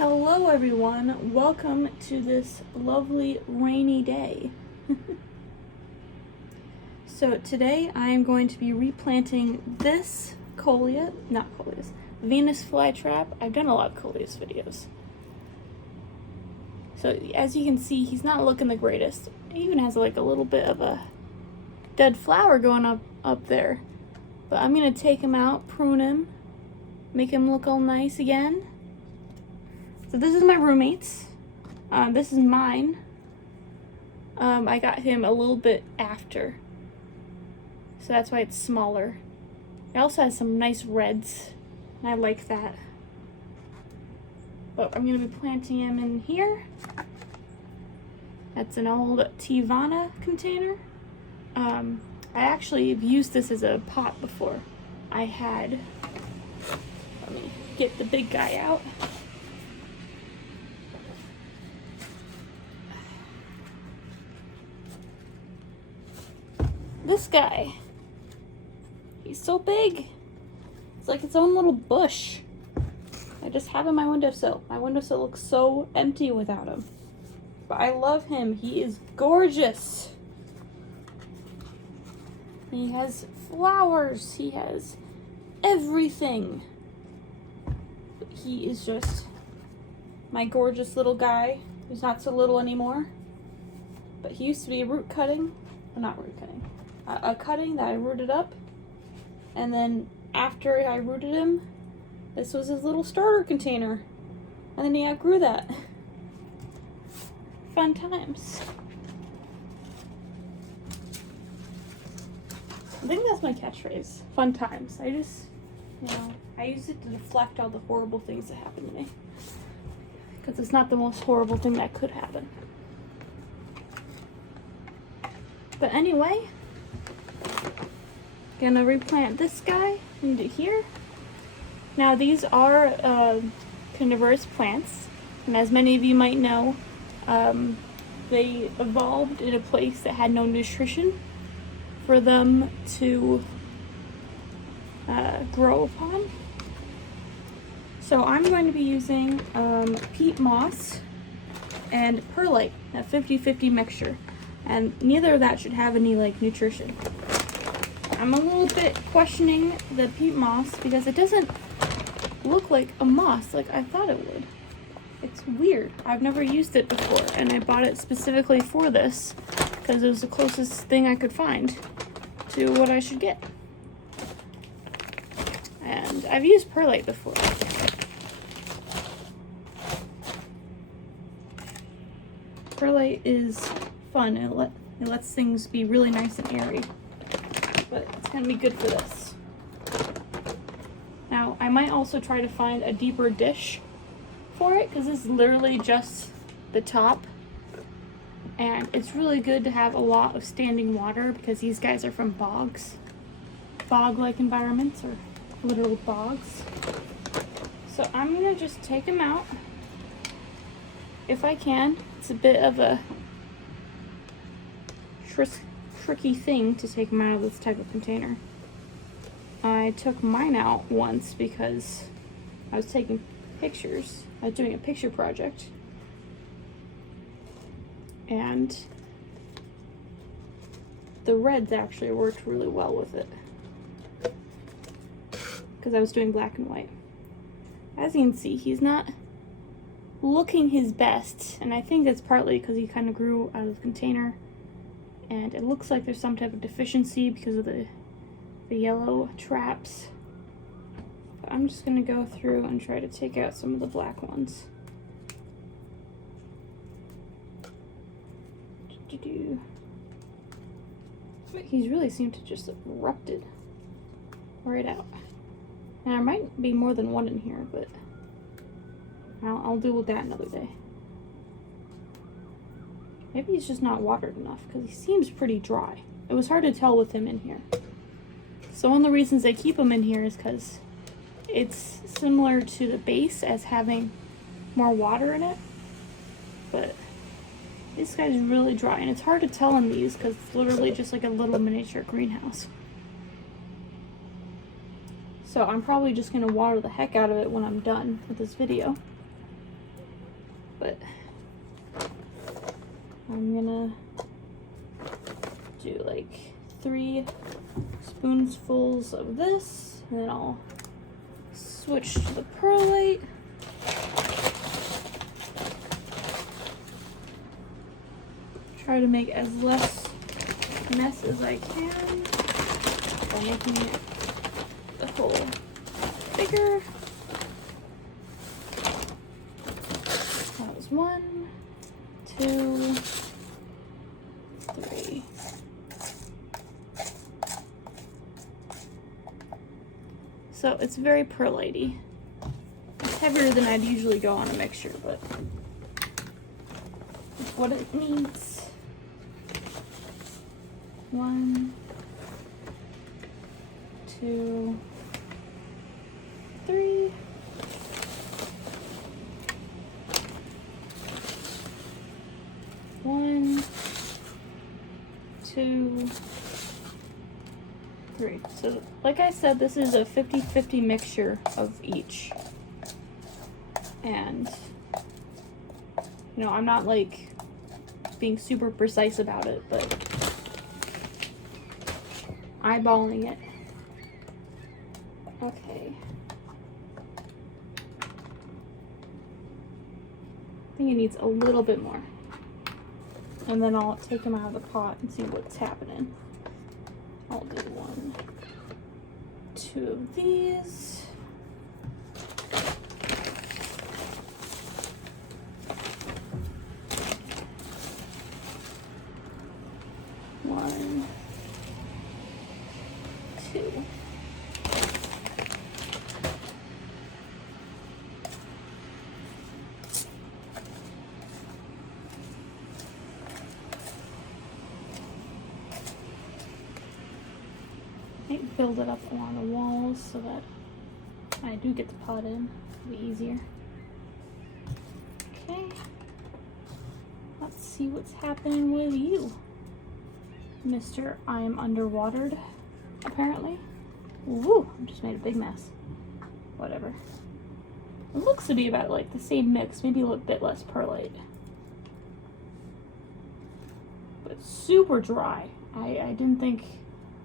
Hello everyone, welcome to this lovely rainy day. So today I am going to be replanting this Venus flytrap. I've done a lot of coleus videos. So as you can see, he's not looking the greatest. He even has like a little bit of a dead flower going up there. But I'm going to take him out, prune him, make him look all nice again. So this is my roommate's. This is mine. I got him a little bit after. So that's why it's smaller. It also has some nice reds, and I like that. But I'm going to be planting him in here. That's an old Tivana container. I actually have used this as a pot before. Let me get the big guy out. This guy, he's so big. It's like its own little bush. I just have him on my windowsill. My windowsill looks so empty without him. But I love him. He is gorgeous. He has flowers. He has everything. He is just my gorgeous little guy. He's not so little anymore. But he used to be a root cutting. Well, not root cutting. A cutting that I rooted up, and then after I rooted him, this was his little starter container, and then he outgrew that. Fun times. I think that's my catchphrase. Fun times. I use it to deflect all the horrible things that happen to me, because it's not the most horrible thing that could happen. But anyway, gonna replant this guy into here. Now these are carnivorous plants, and as many of you might know, they evolved in a place that had no nutrition for them to grow upon. So I'm going to be using peat moss and perlite, a 50-50 mixture, and neither of that should have any nutrition. I'm a little bit questioning the peat moss because it doesn't look like a moss like I thought it would. It's weird. I've never used it before, and I bought it specifically for this because it was the closest thing I could find to what I should get. And I've used perlite before. Perlite is fun. It lets things be really nice and airy. But it's going to be good for this. Now, I might also try to find a deeper dish for it, because this is literally just the top. And it's really good to have a lot of standing water, because these guys are from bogs. Bog-like environments, or literal bogs. So I'm going to just take them out, if I can. It's a bit of a tricky thing to take them out of this type of container. I took mine out once because I was taking pictures. I was doing a picture project, and the reds actually worked really well with it because I was doing black and white. As you can see, he's not looking his best, and I think that's partly because he kind of grew out of the container. And it looks like there's some type of deficiency because of the yellow traps. But I'm just going to go through and try to take out some of the black ones. But he's really seemed to just erupted right out. And there might be more than one in here, but I'll deal with that another day. Maybe he's just not watered enough, because he seems pretty dry. It was hard to tell with him in here. So one of the reasons they keep him in here is because it's similar to the base as having more water in it. But this guy's really dry, and it's hard to tell in these because it's literally just like a little miniature greenhouse. So I'm probably just going to water the heck out of it when I'm done with this video. but I'm gonna do like 3 spoonfuls of this, and then I'll switch to the perlite. Try to make as less mess as I can by making it the hole bigger. That was 1, 2, 3. So it's very perlite-y. It's heavier than I'd usually go on a mixture, but it's what it needs. 1, 2, 3. One, 2, 3. So, like I said, this is a 50-50 mixture of each. And, you know, I'm not like being super precise about it, but eyeballing it. Okay. I think it needs a little bit more. And then I'll take them out of the pot and see what's happening. I'll do 1, 2 of these. One, 2. Build it up along the walls so that I do get the pot in. It'll be easier. Okay. Let's see what's happening with you, Mr. I am underwatered, apparently. Woo! I just made a big mess. Whatever. It looks to be about like the same mix, maybe a little bit less perlite. But super dry. I didn't think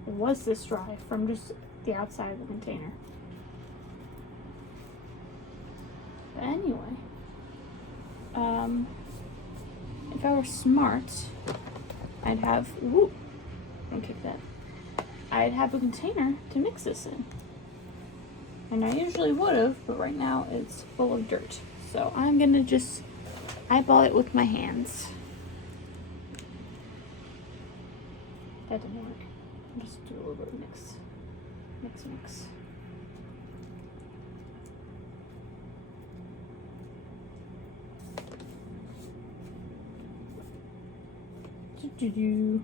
it was this dry from just the outside of the container. But anyway, if I were smart, I'd have, whoop, don't kick that. I'd have a container to mix this in. And I usually would have, but right now it's full of dirt. So I'm gonna just eyeball it with my hands. That didn't work. Just do a little bit of mix. Mix. Do.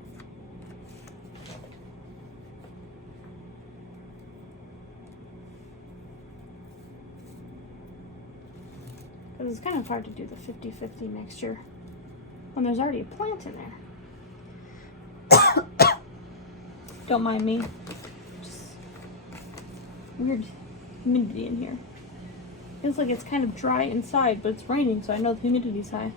Because it's kind of hard to do the 50-50 mixture when there's already a plant in there. Don't mind me. Just weird humidity in here. Feels like it's kind of dry inside, but it's raining, so I know the humidity's high.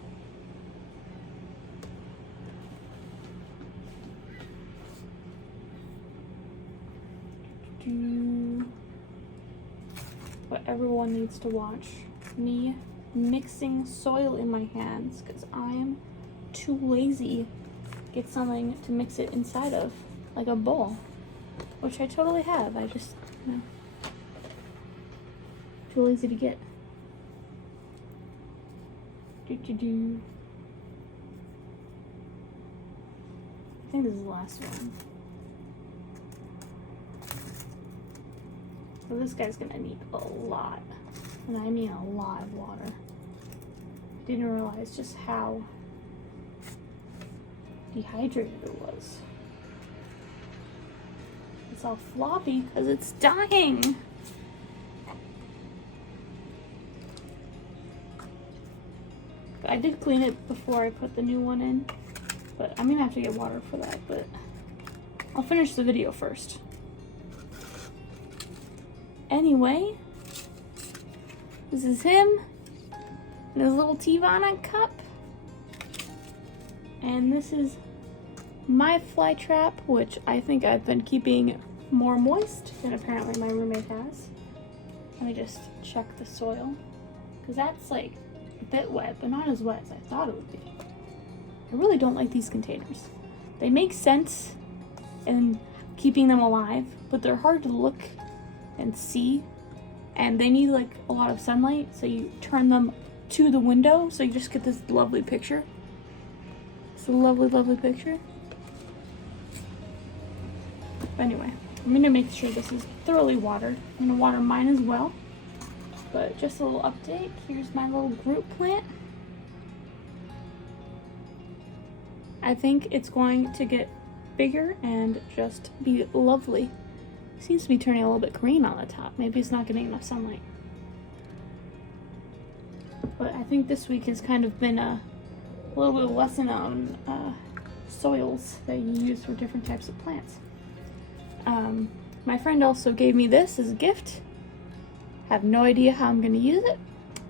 What everyone needs to watch. Me mixing soil in my hands, because I'm too lazy to get something to mix it inside of. Like a bowl, which I totally have. I just, you know, too lazy to get. I think this is the last one. So this guy's gonna need a lot, and I mean a lot of water. I didn't realize just how dehydrated it was. It's all floppy because it's dying. I did clean it before I put the new one in, but I'm gonna have to get water for that, but I'll finish the video first. Anyway, this is him. this little Teavana cup. And this is my fly trap, which I think I've been keeping more moist than apparently my roommate has. Let me just check the soil, because that's like a bit wet, but not as wet as I thought it would be. I really don't like these containers. They make sense in keeping them alive, but they're hard to look and see, and they need like a lot of sunlight, so you turn them to the window so you just get this lovely picture. It's a lovely, lovely picture. But anyway, I'm gonna make sure this is thoroughly watered. I'm gonna water mine as well. But just a little update, here's my little Groot plant. I think it's going to get bigger and just be lovely. Seems to be turning a little bit green on the top. Maybe it's not getting enough sunlight. But I think this week has kind of been a little bit of a lesson on soils that you use for different types of plants. My friend also gave me this as a gift. Have no idea how I'm going to use it.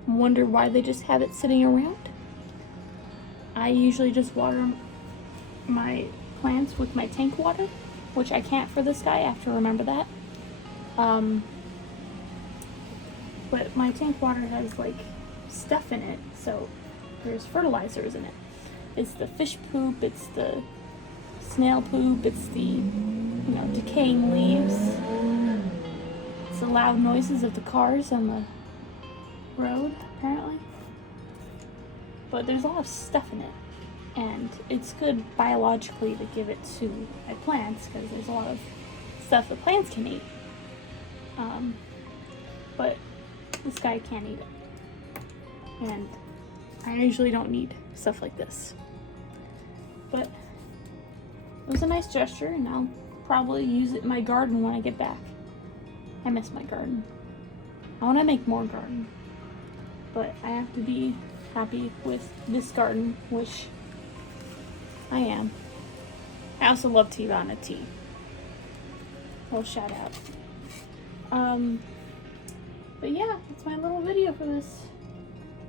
Wonder why they just have it sitting around. I usually just water my plants with my tank water, which I can't for this guy. I have to remember that. But my tank water has like stuff in it, so there's fertilizers in it. It's the fish poop, it's the snail poop, it's the decaying leaves. It's the loud noises of the cars on the road, apparently. But there's a lot of stuff in it, and it's good biologically to give it to my plants because there's a lot of stuff the plants can eat. But this guy can't eat it, and I usually don't need stuff like this. But it was a nice gesture, and I'll probably use it in my garden when I get back. I miss my garden. I want to make more garden, but I have to be happy with this garden, which I am. I also love Teavana tea. Well, shout out. But yeah, that's my little video for this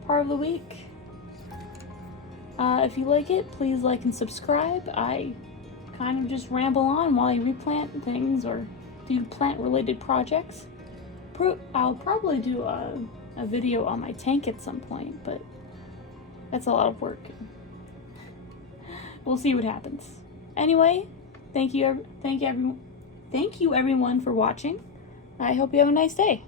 part of the week. If you like it, please like and subscribe. I kind of just ramble on while I replant things or do plant-related projects. I'll probably do a video on my tank at some point, but that's a lot of work. We'll see what happens. Anyway, thank you everyone for watching. I hope you have a nice day.